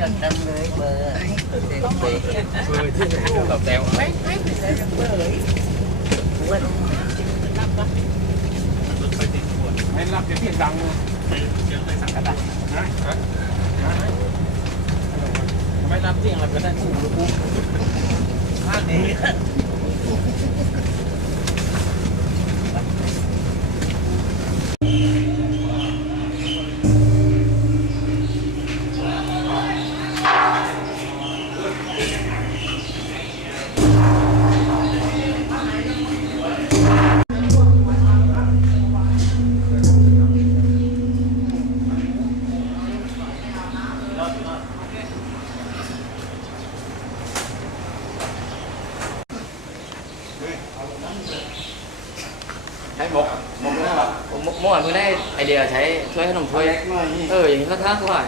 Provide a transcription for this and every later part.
จดจำเลยเบอร์เบอร์ที่ไหนเราแซวไม่ไม่เป็นไรเบอร์วันให้รับเสียงดังเลยวไปสั่งกันได้ไม่รับเสียงอะไรก็ได้กูรู้กูข้างนี้ ใช้หมกหมกนะหมกหมกเพิ่งได้ไอเดียใช้ช่วยขนมถ้วยเอออย่างนี้ก็ท้าเขาว่า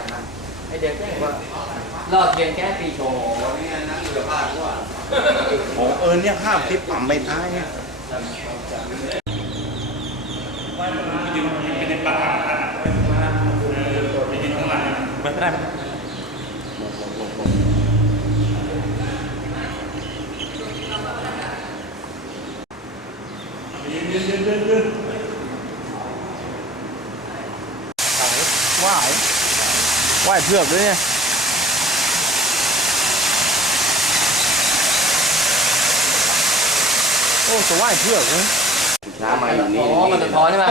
ไอเดียแก้ว่ารอดเรียนแก้ปีโชว์โอ้เออเนี่ยภาพคลิปปั๊มไปท้ายเนี่ยว่ายว่ายเผือกด้วยเนี่ยโอ้จะว่ายเผือกเลยน้ำมาอยู่นี่อ๋อมันสะท้อนใช่ไหม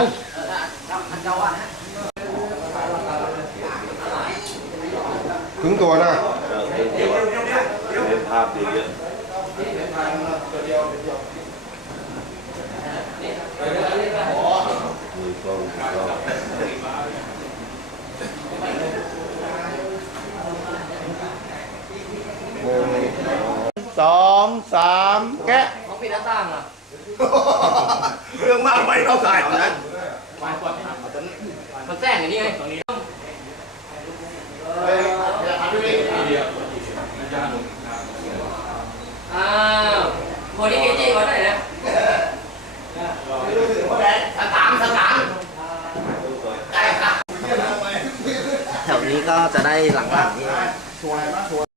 ถึงตัวนะเป็นภาพดีเยอะมือกล้องมือกล้อง สองสามแกะเขาปิดหน้าต่างอะเรื่องมากไปเข้าใส่เอานั้นมันแซงอย่างนี้ไงตรงนี้อ้าวคนที่เกจิวัดไหนนะสตางค์สตางค์แถวนี้ก็จะได้หลังๆนี่